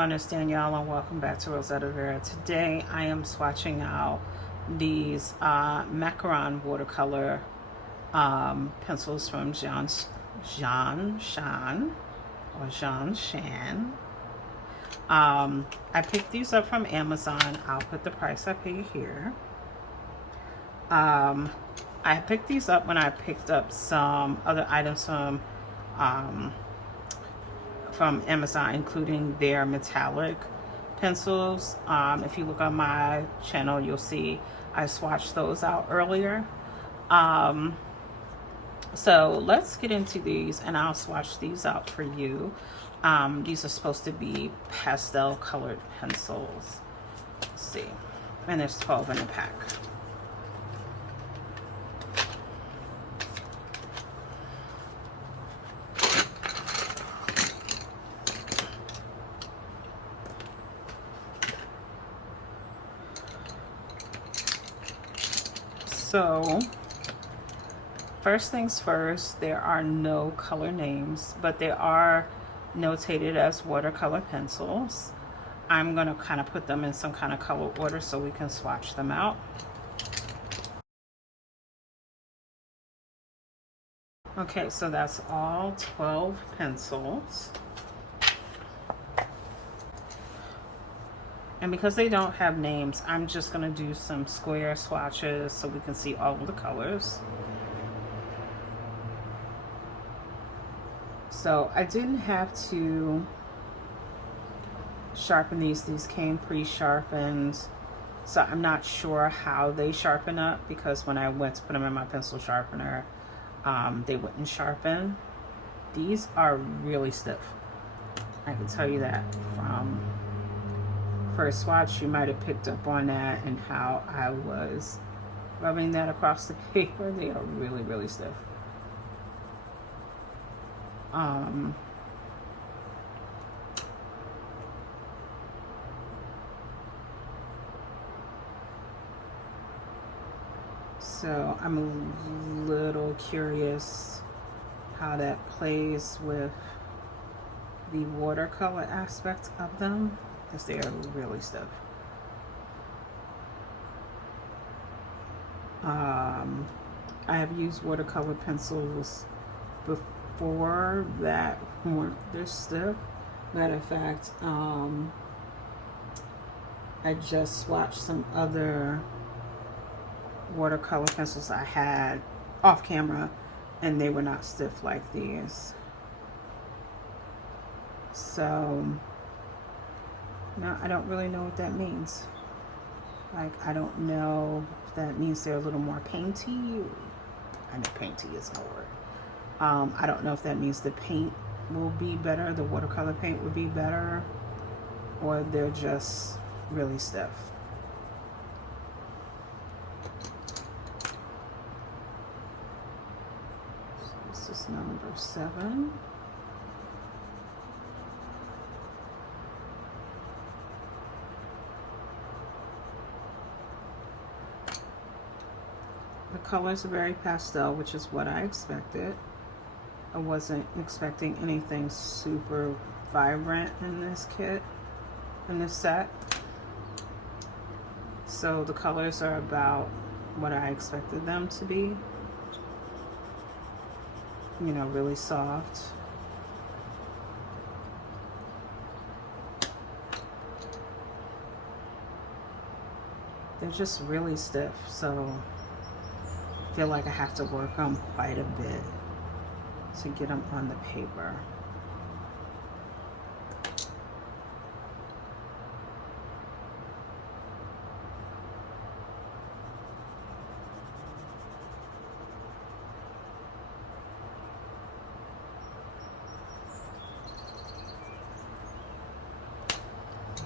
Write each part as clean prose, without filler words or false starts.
everyone, it's Danielle and welcome back to Rosetta Vera. Today I am swatching out these Macaron watercolor pencils from Shan. I picked these up from Amazon. I'll put the price I paid here. I picked these up when I picked up some other items from Amazon, including their metallic pencils. If you look on my channel, you'll see I swatched those out earlier. So let's get into these and I'll swatch these out for you. These are supposed to be pastel colored pencils. Let's see. And there's 12 in a pack. So, first things first, there are no color names, but they are notated as watercolor pencils. I'm going to kind of put them in some kind of color order so we can swatch them out. Okay, so that's all 12 pencils. And because they don't have names, I'm just going to do some square swatches so we can see all of the colors. So I didn't have to sharpen these. These came pre-sharpened. So I'm not sure how they sharpen up, because when I went to put them in my pencil sharpener, they wouldn't sharpen. These are really stiff. I can tell you that from first swatch. You might have picked up on that and how I was rubbing that across the paper. They are really, really stiff. So I'm a little curious how that plays with the watercolor aspect of them, because they are really stiff. I have used watercolor pencils before that weren't this stiff. Matter of fact, I just swatched some other watercolor pencils I had off camera, and they were not stiff like these. So no, I don't really know what that means. Like, I don't know if that means they're a little more painty. I know painty is no word. I don't know if that means the paint will be better, the watercolor paint would be better, or they're just really stiff. So this is number 7. The colors are very pastel, which is what I expected. I wasn't expecting anything super vibrant in this kit, in this set. So the colors are about what I expected them to be. You know, really soft. They're just really stiff, so I feel like I have to work on quite a bit to get them on the paper.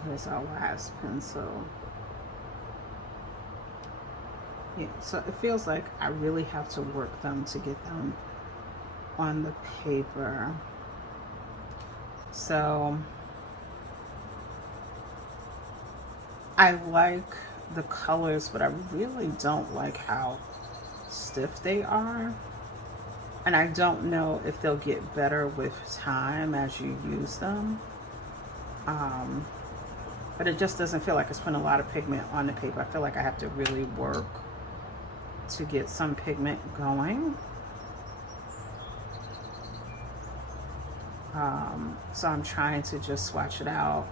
Here's our last pencil. Yeah, so it feels like I really have to work them to get them on the paper. So I like the colors, but I really don't like how stiff they are. And I don't know if they'll get better with time as you use them. But it just doesn't feel like it's putting a lot of pigment on the paper. I feel like I have to really work to get some pigment going. So I'm trying to just swatch it out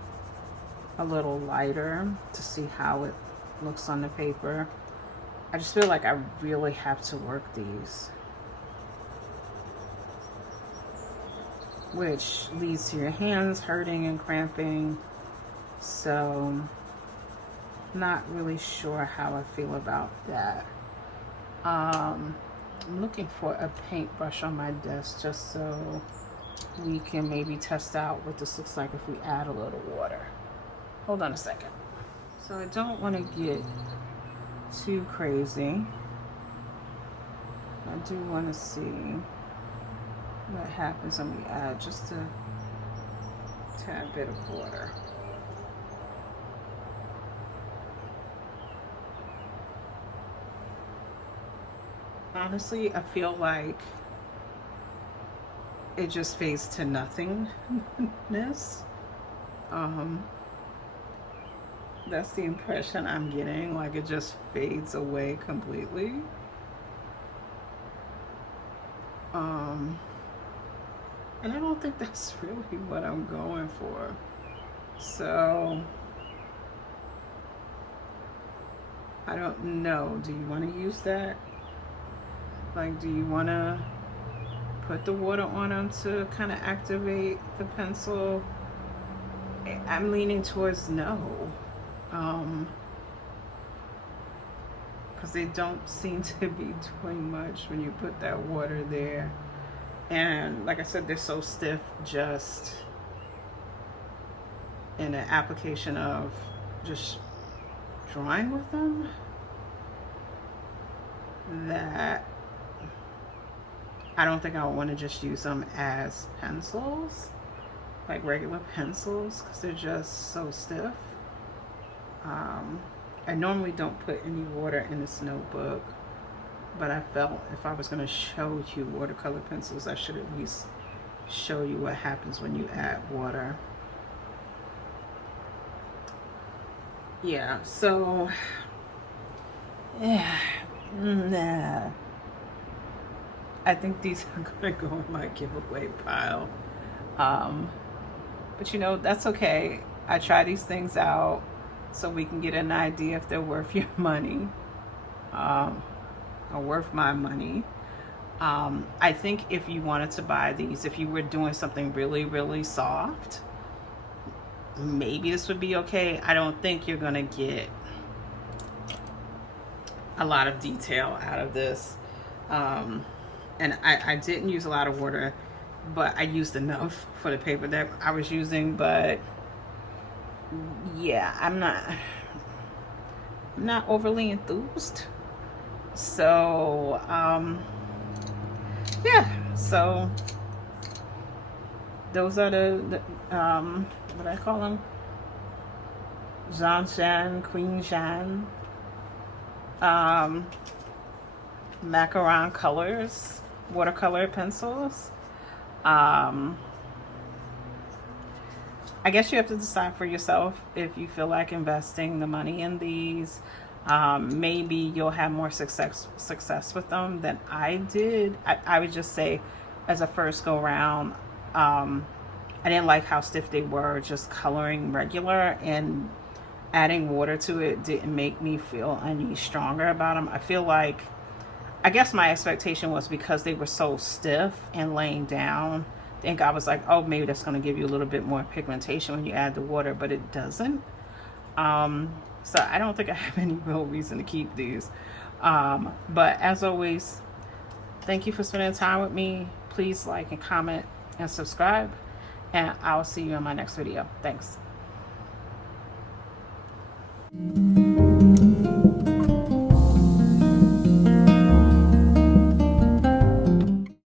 a little lighter to see how it looks on the paper. I just feel like I really have to work these, which leads to your hands hurting and cramping. So not really sure how I feel about that. I'm looking for a paintbrush on my desk just so we can maybe test out what this looks like if we add a little water. Hold on a second. So I don't want to get too crazy. I do want to see what happens when we add just a tad bit of water. Honestly, I feel like it just fades to nothingness. That's the impression I'm getting, like it just fades away completely. And I don't think that's really what I'm going for. So I don't know. Do you want to use that? Like, do you want to put the water on them to kind of activate the pencil? I'm leaning towards no. Because they don't seem to be doing much when you put that water there. And like I said, they're so stiff just in an application of just drawing with them that I don't think I want to just use them as pencils, like regular pencils, because they're just so stiff. I normally don't put any water in this notebook, but I felt if I was going to show you watercolor pencils, I should at least show you what happens when you add water. Yeah, so yeah, nah. I think these are gonna go in my giveaway pile. But you know, that's okay. I try these things out so we can get an idea if they're worth your money, or worth my money. I think if you wanted to buy these, if you were doing something really, really soft, maybe this would be okay. I don't think you're gonna get a lot of detail out of this. And I didn't use a lot of water, but I used enough for the paper that I was using. But yeah, I'm not overly enthused. So yeah, so those are the what I call them, Shan, Queen Shan, Macaron colors, watercolor pencils. I guess you have to decide for yourself if you feel like investing the money in these. Maybe you'll have more success with them than I did. I would just say, as a first go round, I didn't like how stiff they were. Just coloring regular and adding water to it didn't make me feel any stronger about them. I guess my expectation was because they were so stiff and laying down, I think I was like, oh, maybe that's going to give you a little bit more pigmentation when you add the water, but it doesn't. So I don't think I have any real reason to keep these. But as always, thank you for spending time with me. Please like and comment and subscribe, and I'll see you in my next video. Thanks.